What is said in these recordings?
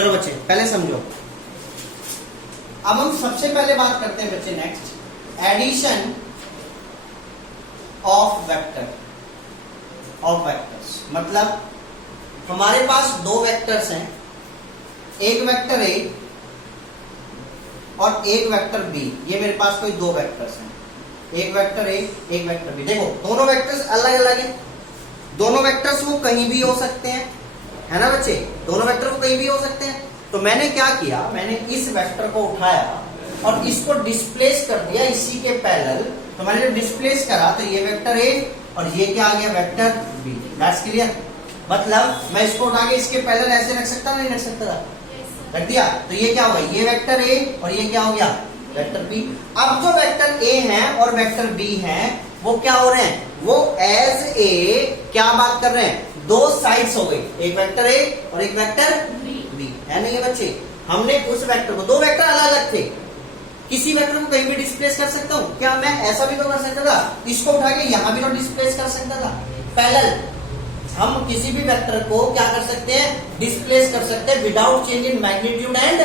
चलो बच्चे पहले समझो। अब हम सबसे पहले बात करते हैं बच्चे नेक्स्ट एडिशन ऑफ वेक्टर्स। मतलब हमारे पास दो वेक्टर्स हैं, एक वेक्टर ए और एक वेक्टर बी। ये मेरे पास कोई दो वेक्टर्स हैं, एक वेक्टर ए एक वेक्टर बी। देखो दोनों वेक्टर्स अलग अलग हैं, दोनों वेक्टर्स वो कहीं भी हो सकते हैं, है ना बच्चे, दोनों वेक्टर वो कहीं भी हो सकते हैं। तो मैंने क्या किया, मैंने इस वेक्टर को उठाया और इसको डिस्प्लेस कर दिया इसी के पैरेलल। तो मैंने जब डिस्प्लेस करा तो ये वेक्टर ए और ये क्या आ गया, वेक्टर बी। That's clear. मतलब मैं इसको उठा के इसके पैरेलल ऐसे रख सकता नहीं रख सकता था, रख दिया। तो ये क्या होगा, ये वेक्टर ए और ये क्या हो गया, वेक्टर बी। अब जो वेक्टर ए है और वेक्टर बी है वो क्या हो रहे हैं, वो एज ए क्या बात कर रहे हैं, दो साइड्स हो गई, एक वेक्टर ए और एक वेक्टर बी, है नहीं है बच्चे। हमने उस वेक्टर को, दो वेक्टर अलग अलग थे, किसी वेक्टर को कहीं भी डिस्प्लेस कर सकता हूं क्या, मैं ऐसा भी तो कर सकता था, इसको उठा के यहां भी तो डिस्प्लेस कर सकता था। पैरेलल हम किसी भी वेक्टर को क्या कर सकते हैं, डिस्प्लेस कर सकते हैं without change in magnitude and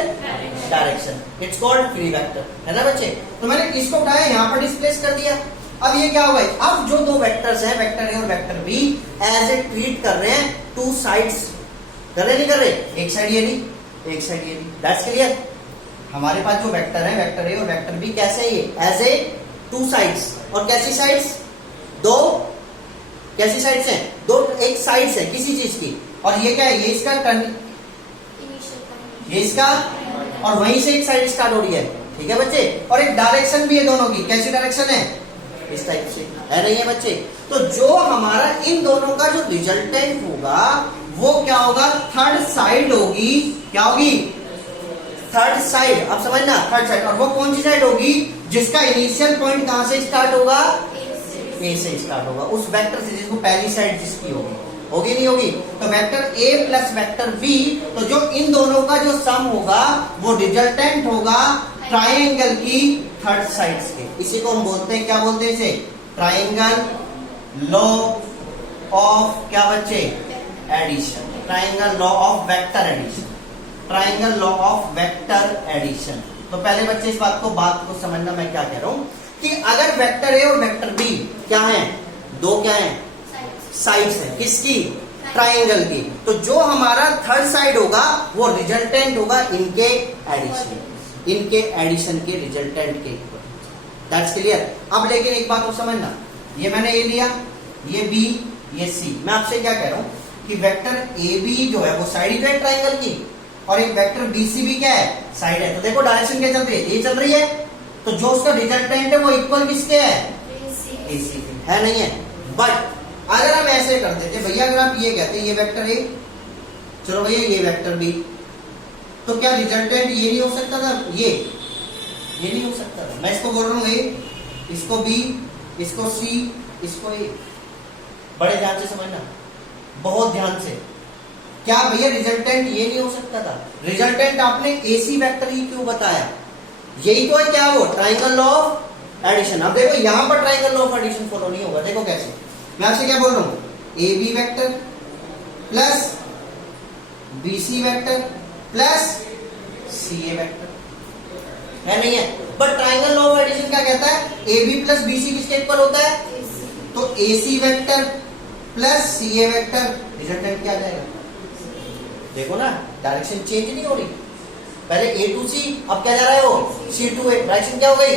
direction. It's called free vector, है ना बच्चे। तो मैंने इसको उठाया यहां पर डिस्प्लेस कर दिया। अब ये क्या हुआ, अब जो दो वेक्टर्स हैं, वेक्टर ए और vector B, as a treat कर रहे हैं टू साइड्स, कर रहे नहीं कर रहे, एक साइड ये नहीं एक साइड ये नहीं। That's clear. हमारे पास जो वेक्टर है, वेक्टर ए और वेक्टर बी, कैसे है ये, एज ए टू साइड्स। और कैसी साइड्स, दो कैसी साइड्स हैं, दो एक साइड्स है किसी चीज की। और ये क्या है, ये इसका टर्न, ये इसका, और वहीं से एक साइड स्टार्ट हो रही है, ठीक है बच्चे। और एक डायरेक्शन भी है दोनों की, कैसी डायरेक्शन है, इस टाइप से, है नहीं है बच्चे। तो जो हमारा इन दोनों का जो रिजल्टेंट होगा वो क्या होगा, थर्ड साइड होगी, क्या होगी, थर्ड साइड। अब समझना, थर्ड साइड। और वो कौन सी साइड होगी, जिसका इनिशियल पॉइंट कहां से स्टार्ट होगा, ए से स्टार्ट होगा, उस वेक्टर से जिसको पहली साइड जिसकी होगी नहीं होगी। तो vector A plus vector B, तो जो इन दोनों का जो सम होगा वो रिजल्टेंट होगा ट्राइंगल की थर्ड साइड्स के। इसी को हम बोलते हैं, क्या बोलते हैं इसे, ट्राइंगल लॉ ऑफ क्या बच्चे, addition. Triangle law of vector addition, triangle law of vector addition. तो पहले बच्चे इस बात को समझना, मैं क्या कह रहा हूं कि अगर वेक्टर ए और वेक्टर बी क्या है, दो क्या है, साइड्स है, किसकी, ट्राइंगल की। तो जो हमारा थर्ड साइड होगा वो रिजल्टेंट होगा इनके एडिशन, इनके एडिशन के रिजल्टेंट के। That's clear. अब लेकिन एक बात को समझना, ये मैंने ए लिया, ये बी, ये सी। मैं आपसे क्या कह रहा हूं कि वेक्टर ए बी जो है वो साइड है ट्राइंगल की, और एक वेक्टर बी सी भी क्या है, साइड है। तो देखो डायरेक्शन क्या चल रही है, ये चल रही है। तो जो उसका रिजल्टेंट है वो इक्वल किसके है, एसी के, है नहीं है। बट अगर हम ऐसे कर देते भैया, अगर आप ये कहते हैं ये वेक्टर ए, चलो भैया ये वेक्टर बी, तो क्या रिजल्टेंट ये नहीं हो सकता था, ये नहीं हो सकता था। मैं इसको बोल रहा हूं ए, इसको बी, इसको सी, इसको ए। बड़े ध्यान से समझना, बहुत ध्यान से। क्या भैया रिजल्टेंट ये नहीं हो सकता था, रिजल्टेंट आपने एसी वेक्टर ही क्यों बताया, यही तो है क्या, वो ट्राइंगल लॉ ऑफ एडिशन। अब देखो यहां पर triangle law of addition follow नहीं होगा। देखो कैसे, मैं आपसे क्या बोल रहा हूं, A B vector plus B C vector plus C A vector, है नहीं है। But triangle law of addition क्या कहता है, A B plus B C किसके इक्वल होता है, तो A C vector plus C A vector, resultant क्या आ जाएगा, देखो ना डायरेक्शन चेंज नहीं हो रही, पहले ए टू सी, अब क्या जा रहा है वो सी टू ए, डायरेक्शन क्या हो गई।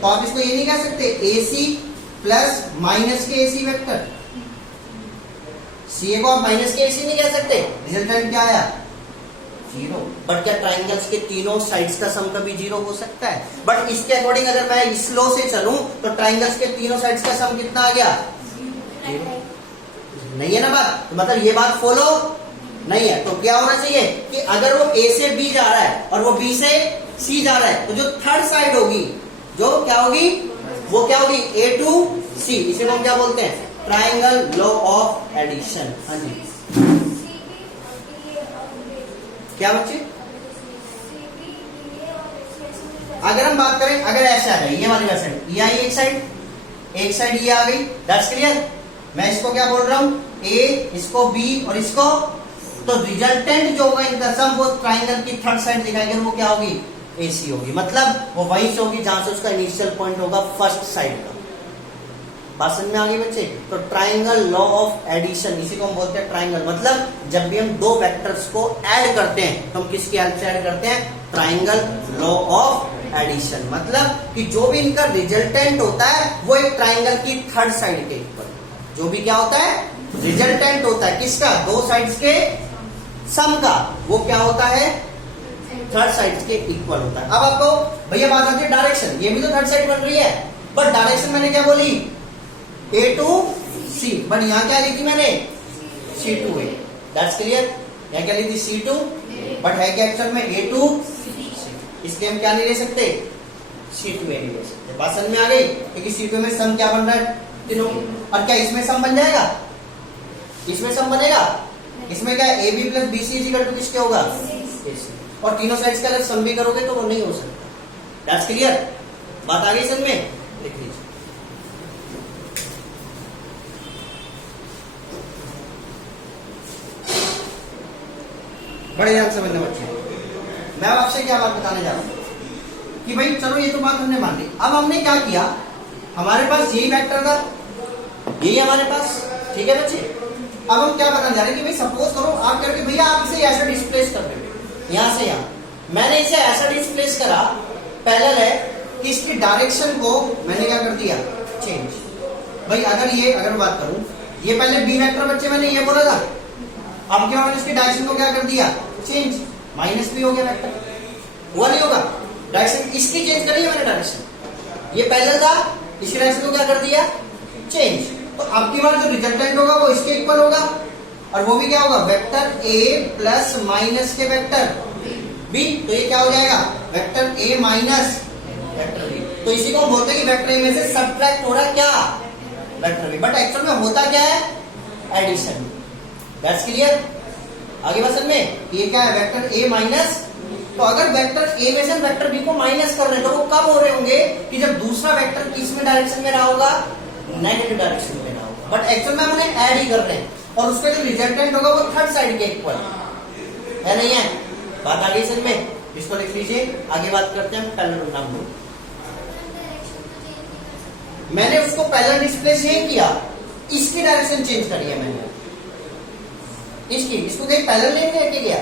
तो आप इसको ये नहीं कह सकते ए सी प्लस माइनस के ए सी वेक्टर, सी ए को आप माइनस के ए सी नहीं कह सकते, रिजल्टेंट क्या आया, जीरो। बट क्या ट्राइंगल्स के तीनों साइड्स का सम कभी जीरो हो सकता है, बट इसके अकॉर्डिंग अगर मैं इस लॉ से चलूं तो ट्राइंगल्स के तीनों साइड्स का सम कितना आ गया, जीरो। नहीं है ना बात, तो मतलब ये बात फॉलो नहीं है। तो क्या होना चाहिए कि अगर वो ए से बी जा रहा है और वो बी से सी जा रहा है, तो जो थर्ड साइड होगी, जो क्या होगी, वो क्या होगी, ए टू सी। इसे हम क्या बोलते हैं, ट्राइंगल लॉ ऑफ एडिशन। हाँ जी, क्या बच्चे, अगर हम बात करें, अगर ऐसे आ गई ये वाली साइड, ये आई एक साइड ये आ गई, दैट्स क्लियर। मैं इसको क्या बोल रहा हूं, ए, इसको बी और इसको तो रिजल्टेंट जो होगा इनका सम वो ट्राइंगल की थर्ड साइड दिखाएंगे, वो क्या होगी, AC होगी। मतलब वो वहीं से होगी जहां से उसका इनिशियल पॉइंट होगा फर्स्ट साइड का। बात समझ में आ गई बच्चे? तो ट्राइंगल लॉ ऑफ एडिशन, इसी को हम बोलते हैं ट्राइंगल। मतलब जब भी हम दो वेक्टर्स को ऐड करते हैं तो हम किसकी हेल्प से ऐड करते हैं, ट्राइंगल लॉ ऑफ एडिशन। मतलब कि जो भी इनका रिजल्टेंट होता है वो एक ट्राइंगल की थर्ड साइड के इक्वल, जो भी क्या होता है, रिजल्टेंट होता है किसका, दो साइड्स के सम का, वो क्या होता है, थर्ड साइड के इक्वल होता है। अब आपको भैया बात आती है डायरेक्शन, ये भी तो थर्ड साइड बन रही है, बट डायरेक्शन मैंने क्या बोली, A to C, बट यहां क्या ली थी मैंने, C to A। That's clear? यहां क्या ली थी, C to, बट है क्या एक्चुअल में A to C, इसलिए हम क्या नहीं ले सकते, C to A नहीं ले सकते। बात समझ में आ गई? क्योंकि C to A में सम क्या बन रहा है, तीनों। और क्या इसमें सम बन जाएगा, इसमें सम बनेगा, इसमें क्या AB plus BC equal to किसके होगा, AC। और तीनों साइड्स का अगर सम भी करोगे तो वो नहीं हो सकता। That's clear? बात आ गई समझ में? लिख लीजिए। बड़े ध्यान समझना बच्चे, मैं आपसे क्या बात बताने जा रहा हूं कि भाई चलो ये तो बात हमने मान ली। अब हमने क्या किया, हमारे पास यही वेक्टर था, यही हमारे पास, ठीक है बच्चे। अब हम क्या बताने जा रहे हैं कि भाई सपोज करो आप करके भैया आप इसे ऐसा डिस्प्लेस कर रहे हो, यहां से यहां, मैंने इसे ऐसा डिस्प्लेस करा, पैरेलल है कि इसकी डायरेक्शन को मैंने क्या कर दिया, चेंज। भाई अगर बात करूं, ये पहले बी वेक्टर बच्चे मैंने ये बोला था, अब क्या मैंने इसकी डायरेक्शन को क्या कर दिया, चेंज, माइनस भी हो गया वेक्टर, हुआ नहीं होगा, डायरेक्शन इसकी चेंज करी है मैंने डायरेक्शन, ये पहले था, इसकी डायरेक्शन को क्या कर दिया, चेंज। तो अब की बार जो रिजल्टेंट होगा वो इसके इक्वल होगा, और वो भी क्या होगा, वेक्टर A प्लस माइनस के वेक्टर B, तो ये क्या हो जाएगा, vector A minus vector B। तो इसी को हम बोलते हैं कि वेक्टर A में से सबट्रैक्ट हो रहा है क्या, वेक्टर B, बट एक्चुअल में होता क्या है, एडिशन। That's clear? आगे बात समझ में, ये क्या है, वेक्टर A माइनस, तो अगर वेक्टर A में से वेक्टर B को माइनस कर रहे हैं तो वो कब हो रहे होंगे, कि जब दूसरा वेक्टर किस में डायरेक्शन में रहा होगा, नेगेटिव डायरेक्शन में रहा होगा, बट एक्चुअल में हमने ऐड ही कर रहे हैं, और उसका जो रिजल्टेंट होगा वो थर्ड साइड के इक्वल है, नहीं है? बात आ गई समझ में? इसको लिख लीजिए। आगे बात करते हैं पैरेललोग्राम को। मैंने उसको पैरेलल डिस्प्लेस ये किया, इसकी डायरेक्शन चेंज करी है मैंने, इसको कहीं पैरेलल नहीं लेके गया,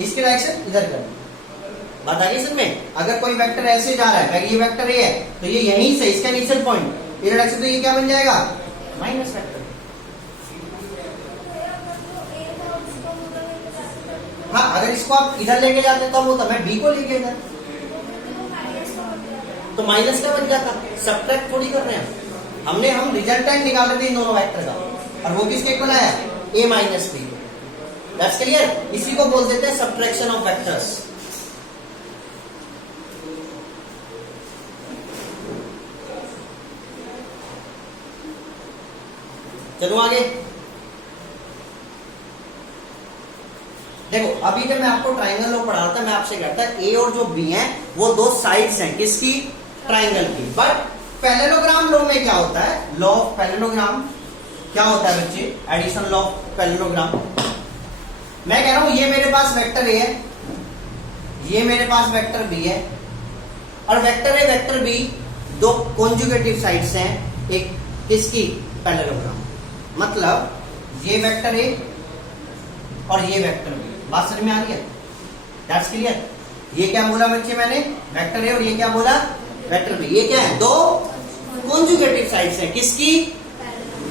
इसकी डायरेक्शन इधर कर दी। बात आ गई समझ में? अगर कोई वेक्टर ऐसे जा रहा है, ये वेक्टर ये है, तो ये यहीं से इसका इनिशियल पॉइंट, ये डायरेक्शन, तो ये क्या बन जाएगा, माइनस वेक्टर। हाँ, अगर इसको आप इधर लेके जाते तब होता, मैं B को लेके इधर, तो माइनस का बन जाता, सबट्रैक्ट थोड़ी कर रहे हैं हम रिजल्टेंट निकाल रहे थे इन दोनों वेक्टर का, और वो किसके इक्वल आया, A minus B। That's clear? इसी को बोल देते हैं सबट्रैक्शन ऑफ वेक्टर्स। चलो आगे देखो, अभी जब मैं आपको ट्राइंगल लॉ पढ़ा रहा था, मैं आपसे कहता A और जो B है वो दो साइड्स हैं किसकी, ट्राइंगल की। बट पैरेललोग्राम लॉ में क्या होता है, लॉ ऑफ पैरेललोग्राम क्या होता है बच्चे, एडिशन लॉ ऑफ पैरेललोग्राम। मैं कह रहा हूं ये मेरे पास वेक्टर A है, ये मेरे पास वेक्टर B है, और वेक्टर A वेक्टर B दो कॉन्जुगेटिव साइड्स हैं एक किसकी, पैरेललोग्राम। मतलब ये वेक्टर A और ये वेक्टर B, बात समझ में आ रही है? That's clear? ये क्या बोला बच्चे मैंने, वेक्टर A और ये क्या बोला, वेक्टर B। ये क्या है, दो कॉन्जुगेटिव साइड्स हैं किसकी,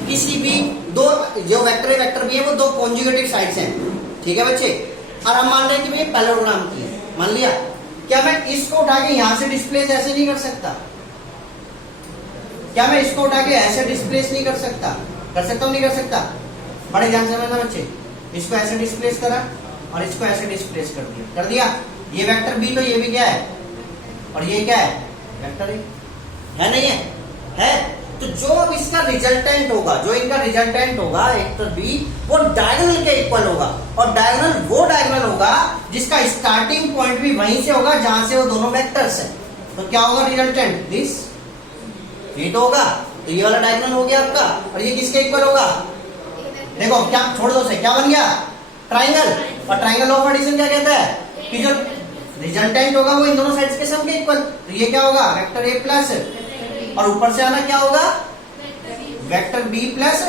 किसी भी दो, जो वेक्टर A वेक्टर B है वो दो कॉन्जुगेटिव साइड्स हैं, ठीक है बच्चे। और हम मान रहे हैं कि ये पैरेललोग्राम की है, मान लिया। क्या मैं इसको उठा के यहां से डिस्प्लेस ऐसे नहीं कर सकता, क्या मैं इसको उठा के ऐसे डिस्प्लेस नहीं कर सकता, कर सकता हूं नहीं कर सकता? बड़े ध्यान से समझना बच्चे, इसको ऐसे डिस्प्लेस करा और इसको ऐसे डिस्प्लेस कर दिया। ये वेक्टर B तो ये भी क्या है, और ये क्या है, वेक्टर A है, नहीं है? तो जो अब इसका रिजल्टेंट होगा, जो इनका रिजल्टेंट होगा वेक्टर B, वो डायगोनल के इक्वल होगा, और डायगोनल वो डायगोनल होगा जिसका स्टार्टिंग पॉइंट भी वहीं से होगा जहां से वो दोनों वेक्टर्स हैं। तो क्या होगा रिजल्टेंट, दिस, ये तो होगा। तो ये वाला डायगोनल हो गया आपका, और ये किसके इक्वल होगा, देखो क्या छोड़ दो से क्या बन गया, ट्राइंगल, और ट्राइंगल लॉ ऑफ एडिशन क्या कहता है कि जो रिजल्टेंट होगा वो इन दोनों साइड्स के सम के इक्वल, तो ये क्या होगा वेक्टर ए प्लस, और ऊपर से आना क्या होगा वेक्टर बी प्लस,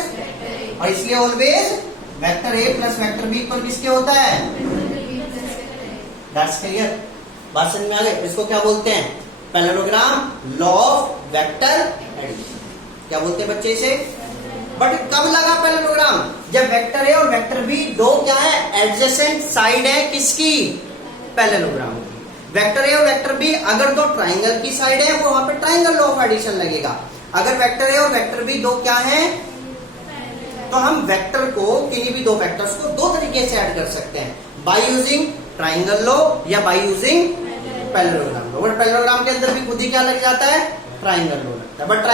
और इसलिए always vector A plus vector B equal किसके होता है, दैट्स क्लियर। बात समझ में आ गई। इसको क्या बोलते हैं parallelogram law of vector addition, क्या बोलते हैं बच्चे इसे। बट कब लगा पैरेललोग्राम, जब वेक्टर ए और वेक्टर बी दो क्या है एडजेसेंट साइड है किसकी पैरेललोग्राम की। वेक्टर ए और वेक्टर बी अगर दो ट्राइंगल की साइड है वो वहां पे ट्राइंगल लॉ ऑफ एडिशन लगेगा। अगर वेक्टर ए और वेक्टर बी दो क्या है, तो हम वेक्टर को किन्हीं भी दो वेक्टर्स को दो तरीके से ऐड कर सकते हैं, बाय यूजिंग ट्राइंगल लॉ या by using parallelogram law. But parallelogram के अंदर भी खुद ही क्या लग जाता है ट्राइंगल लॉ लगता है। बट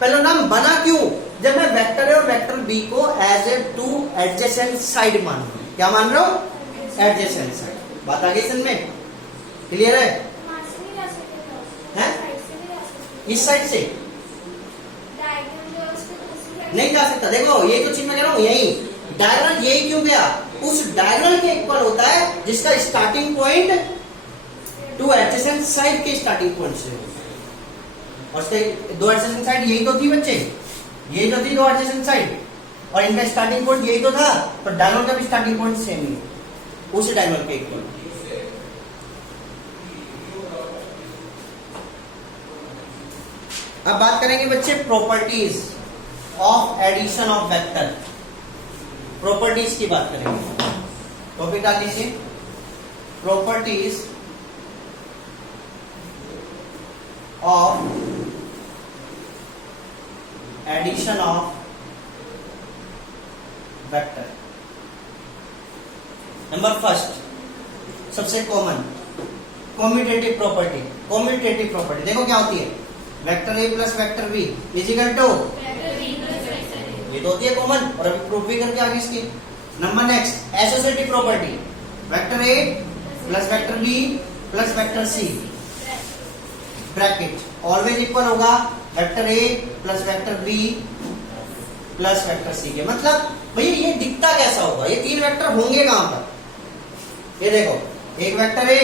पैरेललोग्राम बना क्यों, जब मैं वेक्टर ए और वेक्टर बी को as a two adjacent side मान रहा हूं, क्या मान रहा हूं एडजेसेंट साइड। बात आ गई समझ में, क्लियर है, इस साइड से नहीं जा सकता। देखो ये तो चीज मैं कह रहा हूं, यही डायगोनल यही क्यों गया, उस डायगोनल के इक्वल होता है जिसका starting point two adjacent side के स्टार्टिंग पॉइंट से होता है। और उसके दो एडजेसेंट साइड यही तो थी बच्चे, यही तो थी दो एडजेसेंट साइड, और इनका स्टार्टिंग पॉइंट यही तो था, तो डायगोनल का भी स्टार्टिंग पॉइंट सेम ही उस डायगोनल के इक्वल। अब बात करेंगे बच्चे properties of addition of vector, properties की बात करेंगे। टॉपिक डाल लीजिए properties of addition of vector. Number first सबसे common commutative property. Commutative property देखो क्या होती है, vector A plus vector B is equal to, ये तो होती है कॉमन, और अभी प्रूफ भी करके आगे इसकी। Number next associative property, vector A plus vector B plus vector C bracket always equal होगा vector A plus vector B plus vector C के। मतलब भैया ये दिखता कैसा होगा, ये तीन वेक्टर होंगे कहां पर, ये देखो एक वेक्टर ए,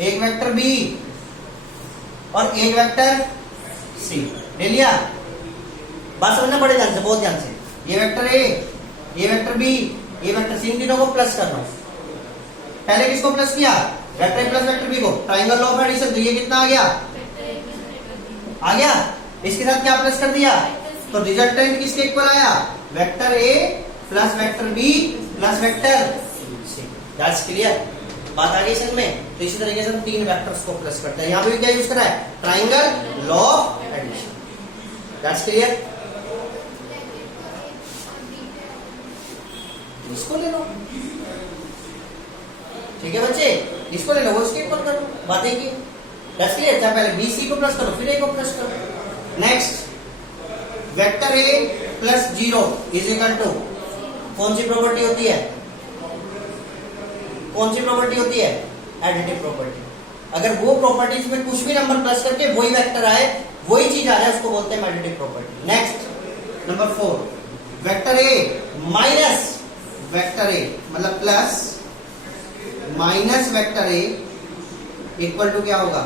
एक वेक्टर बी और एक वेक्टर सी, ले लिया। बात समझना पड़े ध्यान से, बहुत ध्यान से। ये वेक्टर ए, ये वेक्टर बी, ये वेक्टर सी, इन तीनों को प्लस कर रहा हूं। पहले किसको प्लस किया, vector A plus vector B को, ट्राइंगल लॉ ऑफ एडिशन, तो ये कितना आ गया, आ गया। इसके साथ क्या प्लस कर दिया, तो रिजल्टेंट किसके इक्वल आया, vector A plus vector B plus vector C. That's clear, बात आ गई समझ में। तो इसी तरीके से हम तीन वेक्टर्स को प्लस करते हैं। यहां पे भी क्या यूज करा है, triangle law of addition. That's clear. इसको ले लो, ठीक है बच्चे, इसको ले लो, वो इसके इक्वल करो, बात है कि दैट्स क्लियर। चाहे पहले बी सी को प्लस करो फिर ए को प्लस करो। Next vector A plus 0 is equal to, कौन सी प्रॉपर्टी होती है, कौन सी प्रॉपर्टी होती है, एडिटिव प्रॉपर्टी। अगर वो प्रॉपर्टीज में कुछ भी नंबर प्लस करके वही वेक्टर आए, वही चीज आ जाए, उसको बोलते हैं additive property. Next number 4, vector A minus vector A मतलब plus minus vector A equal to क्या होगा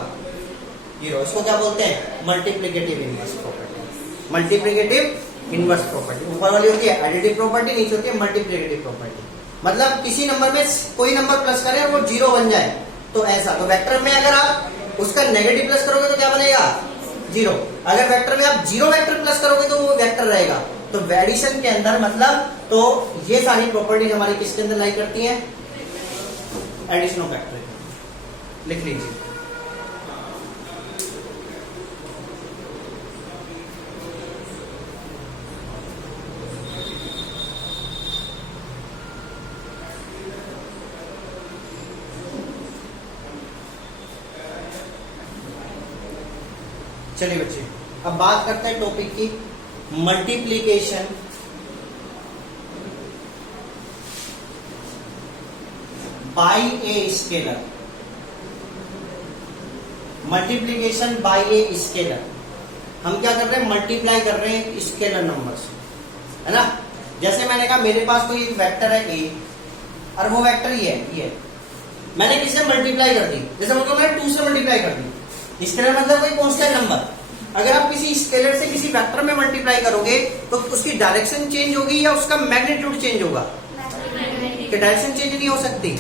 0। इसको क्या बोलते हैं, multiplicative inverse property. Multiplicative inverse property ऊपर वाली होती है एडिटिव प्रॉपर्टी, नीचे होती है मल्टीप्लिकेटिव प्रॉपर्टी। मतलब किसी नंबर में कोई नंबर प्लस करें और वो 0 बन जाए, तो ऐसा। तो वेक्टर में अगर आप उसका नेगेटिव प्लस करोगे तो क्या बनेगा 0। अगर वेक्टर में आप 0 वेक्टर प्लस करोगे तो वो वेक्टर रहेगा। तो एडिशन के अंदर मतलब, तो ये सारी प्रॉपर्टीज हमारी किसके अंदर लाई करती हैं, एडिशन ऑफ वेक्टर। लिख लीजिए, चलिए बच्चे अब बात करते हैं टॉपिक की, multiplication bye a scalar. Multiplication bye a scalar, हम क्या कर रहे हैं, मल्टीप्लाई कर रहे हैं स्केलर नंबर से, है ना। जैसे मैंने कहा मेरे पास कोई एक वेक्टर है ए और वो वेक्टर ये है, मैंने किससे मल्टीप्लाई कर दी, जैसे मतलब मैंने 2 से मल्टीप्लाई कर दी। स्केलर मतलब कोई कांस्टेंट नंबर। अगर आप किसी स्केलर से किसी वेक्टर में मल्टीप्लाई करोगे तो उसकी डायरेक्शन चेंज होगी या उसका मैग्नीट्यूड चेंज होगा? कि डायरेक्शन चेंज नहीं हो सकती?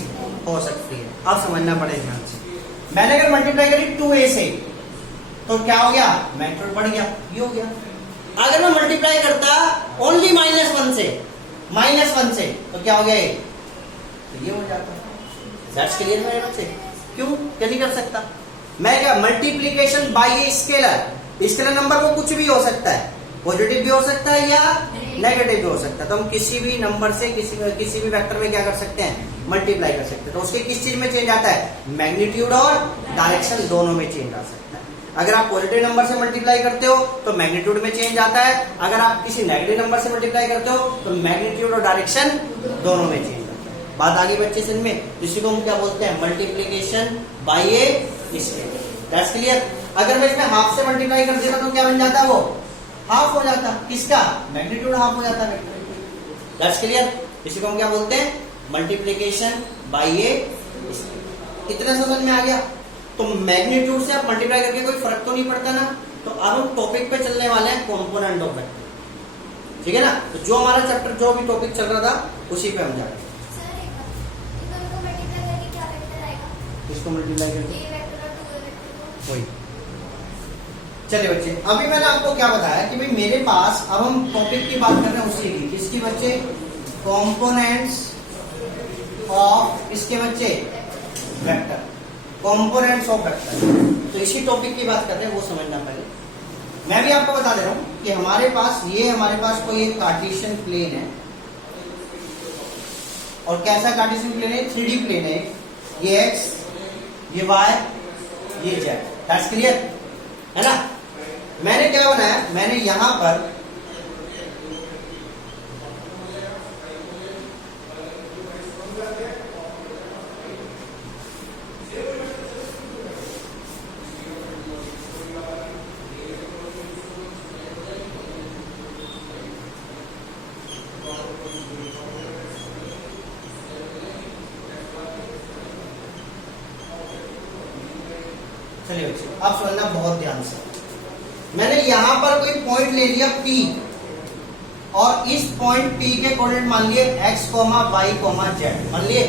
हो सकती है। अब समझना पड़ेगा ध्यान से। मैंने अगर मल्टीप्लाई करी 2a से तो क्या हो गया? मैग्नीट्यूड बढ़ गया, ये हो गया। अगर मैं मल्टीप्लाई करता ओनली -1 से, -1 से तो क्या हो गया? ये तो ये हो जाता। दैट्स क्लियर मेरे बच्चे? क्यों क्या नहीं कर सकता मैं? क्या multiplication bye a scalar, scalar number वो कुछ भी हो सकता है, पॉजिटिव भी हो सकता है या नेगेटिव भी हो सकता है। तो हम किसी भी नंबर से किसी भी वेक्टर में क्या कर सकते हैं? मल्टीप्लाई कर सकते हैं। तो उसके किस चीज में चेंज आता है? मैग्नीट्यूड और डायरेक्शन दोनों में चेंज आ सकता है। अगर आप पॉजिटिव नंबर से मल्टीप्लाई करते हो तो मैग्नीट्यूड में चेंज आता है, अगर आप किसी नेगेटिव नंबर से मल्टीप्लाई करते हो तो मैग्नीट्यूड और डायरेक्शन दोनों में चेंज आता है। बात आगे बच्चे से इनमें, इसी को हम क्या बोलते हैं? Multiplication bye a scalar. That's clear. अगर मैं इसमें हाफ से मल्टीप्लाई कर देता तो क्या बन जाता? वो हाफ हो जाता। किसका? मैग्नीट्यूड हाफ हो जाता है। That's clear. इसी को हम क्या बोलते हैं? Multiplication bye a scalar. इतना समझ में आ गया? तो मैग्नीट्यूड से आप मल्टीप्लाई करके कोई फर्क तो नहीं पड़ता ना। तो अब हम टॉपिक पे चलने वाले हैं, कंपोनेंट ऑफ वेक्टर। ठीक है ना? तो जो हमारा चैप्टर जो भी टॉपिक चल रहा था उसी पे हम जा रहे हैं। इसको मल्टीप्लाई करके वही। चलिए बच्चे, अभी मैंने आपको क्या बताया कि भाई मेरे पास, अब हम टॉपिक की बात कर रहे हैं उसी की, किसकी बच्चे? कंपोनेंट्स ऑफ, इसके बच्चे वेक्टर, कंपोनेंट्स ऑफ वेक्टर। तो इसी टॉपिक की बात कर रहे हैं, वो समझना पहले। मैं भी आपको बता दे रहा हूं कि हमारे पास कोई एक कार्टेशियन प्लेन है। और कैसा कार्टेशियन प्लेन है? 3D प्लेन है। ये एक्स, ये वाई, ये जेड। दैट्स क्लियर है ना? मैंने क्या बनाया? मैंने यहां पर चलिए बच्चे अब सुनना बहुत ध्यान से। मैंने यहां पर कोई पॉइंट ले लिया P और इस पॉइंट P के कोऑर्डिनेट मान लिए x, y, z। मान लिए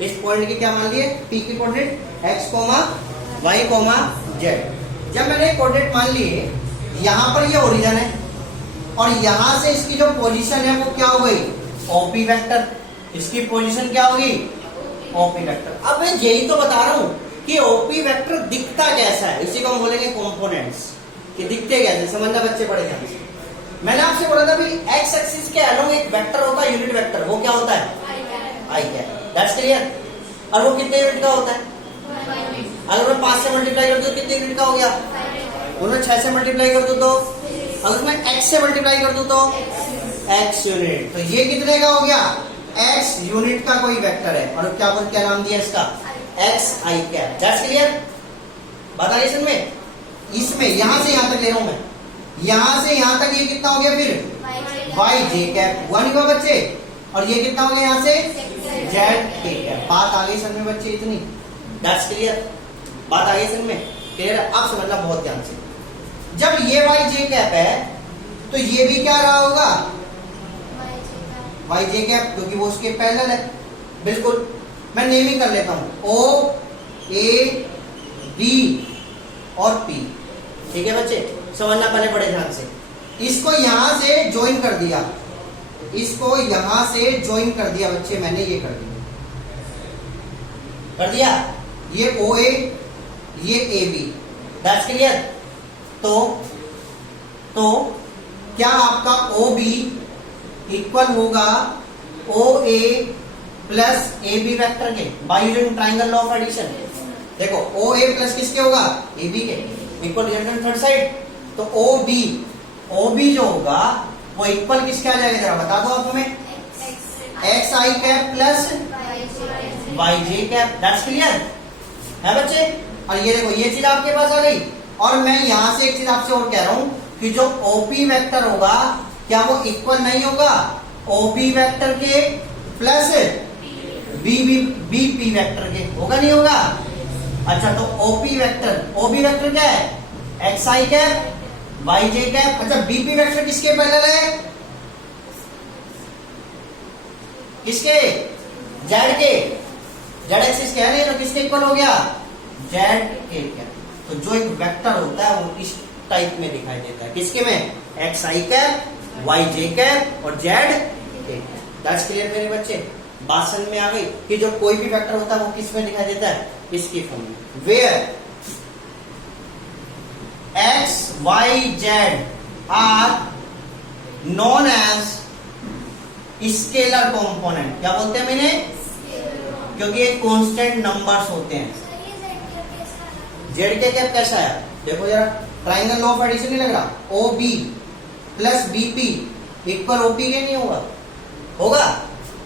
इस पॉइंट के क्या मान लिए? P के कोऑर्डिनेट x, y, z। जब मैंने कोऑर्डिनेट मान लिए, यहां पर ये ओरिजिन है और यहां से इसकी जो पोजीशन है वो क्या हो गई? OP vector. इसकी पोजीशन क्या होगी? OP vector. अब मैं यही तो बता रहा हूं कि OP वेक्टर दिखता कैसा है, इसी को हम बोलेंगे कंपोनेंट्स। कि दिखते कैसे समझना बच्चे पड़े ध्यान से। मैंने आपसे बोला था भाई एक्स एक्सिस के अलोंग एक वेक्टर होता है, यूनिट वेक्टर। वो क्या होता है? आई कैप। That's clear. और वो कितने यूनिट का होता है? अगर मैं 5 से मल्टीप्लाई कर दूं कितने यूनिट का हो गया? उन्हें 6 से मल्टीप्लाई कर दूं तो, अगर मैं x से मल्टीप्लाई कर दूं तो x यूनिट। तो ये कितने का हो गया? x यूनिट का कोई वेक्टर है। और क्या नाम दिया इसका? X I cap. That's clear. बात आ रही में? इसमें यहां से यहां तक ले रहा हूं मैं, यहां से यहां तक ये कितना हो गया? फिर वाई जे कैप हुआ नहीं हुआ बच्चे? और ये कितना हो गया यहां से? जेड के कैप। बात आ गई समझ में बच्चे इतनी? That's clear. बात आ गई समझ में? क्लियर। अब समझना बहुत ध्यान से। जब ये वाई जे कैप है तो ये भी क्या रहा होगा? वाई जे कैप, क्योंकि वो उसके पैरेलल है। बिल्कुल। मैं नेमिंग कर लेता हूं, O, A, B और P। ठीक है बच्चे? समझना पहले बड़े ध्यान से। इसको यहां से ज्वाइन कर दिया, इसको यहां से ज्वाइन कर दिया बच्चे मैंने, ये कर दिया ये OA, ये AB। That's clear. तो क्या आपका OB इक्वल होगा OA प्लस AB वेक्टर के by using triangle law of addition? देखो OA प्लस किसके होगा? AB के। Equal resultant third side. तो OB जो होगा वो इक्वल किसके आ जाएगा? जरा बता दो आप हमें। X I cap plus Y J cap. That's clear है बच्चे? और ये देखो ये चीज आपके पास आ गई। और मैं यहां से एक चीज आपसे और कह रहा हूं कि जो OP वेक्टर होगा क्या वो इक्वल नहीं होगा ओबी वेक्टर के प्लस बीपी वेक्टर के, होगा नहीं होगा? अच्छा तो ओबी वेक्टर क्या है? X I cap Y J cap. अच्छा बीपी वेक्टर किसके पैरेलल है? किसके? जेड के, जेड एक्सिस के है नहीं, तो किसके इक्वल हो गया? जेड के क्या। तो जो एक वेक्टर होता है वो इस टाइप में दिखाई देता है, किसके में? X I cap Y J cap और जेड के। दैट्स क्लियर मेरे बच्चे? बात समझ में आ गई कि जो कोई भी वेक्टर होता है वो किस में दिखाई देता है? इसकी फॉर्म में। Where X Y Z are known as scalar component. क्या बोलते हैं मैंने? क्योंकि ये कांस्टेंट नंबर्स होते हैं। जेड के कैप कैसा है? देखो जरा, ट्राइंगल लॉ ऑफ एडिशन नहीं लग रहा? O B plus BP equal OP के नहीं होगा? होगा?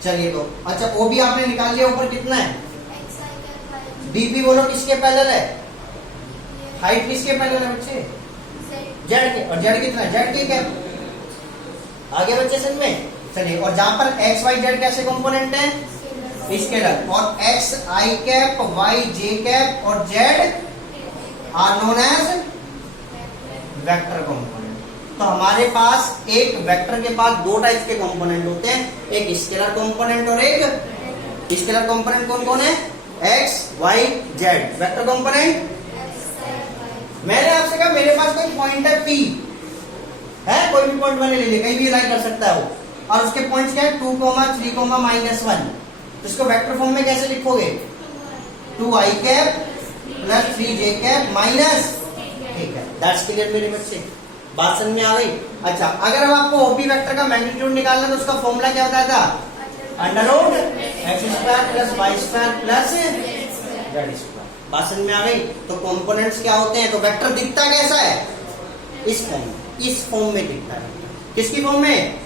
चलिए तो अच्छा ओ बी आपने निकाल लिया, ऊपर कितना है? बीपी बोलो किसके पैरेलल है? हाइट किसके पैरेलल है बच्चे? जेड के। और जेड कितना है? जेड के कैप। आगे बच्चे समझ में? चलिए, और जहां पर एक्स वाई जेड कैसे कंपोनेंट है? स्केलर। और X I cap Y J cap और Z are known as vector component. तो हमारे पास एक वेक्टर के पास दो टाइप के कंपोनेंट होते हैं, एक स्केलर कंपोनेंट और एक स्केलर कंपोनेंट। कौन कौन है? X Y z. Vector component मैंने आपसे कहा मेरे पास कोई पॉइंट है पी है, कोई भी पॉइंट मैंने ले लिया, कहीं भी लाइन कर सकता है वो, और उसके पॉइंट्स क्या है? 2, 3, -1। तो इसको वेक्टर फॉर्म में कैसे लिखोगे? 2i cap plus 3j cap minus, ठीक है। दैट्स क्लियर मेरे बच्चे? बात समझ में आ गई? अच्छा अगर अब आपको ओपी वेक्टर का मैग्नीट्यूड निकालना है तो उसका फॉर्मूला क्या होता था? Under root x square plus y square plus z square. बात समझ में आ गई? तो कंपोनेंट्स क्या होते हैं? तो वेक्टर दिखता कैसा है? इस फॉर्म में, इस फॉर्म में दिखता है। किसकी फॉर्म में?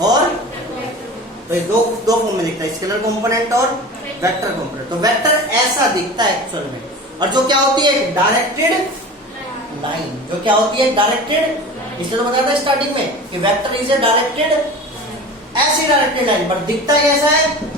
और तो ये दो फॉर्म में दिखता है, स्केलर कंपोनेंट और वेक्टर कंपोनेंट। तो वेक्टर ऐसा दिखता है एक्चुअल में। और जो क्या होती है? Directed line. जो क्या होती है? डायरेक्टेड। इसलिए तो बताया था स्टार्टिंग में कि वेक्टर इज ए डायरेक्टेड, ऐसी डायरेक्टेड लाइन, पर दिखता कैसा है?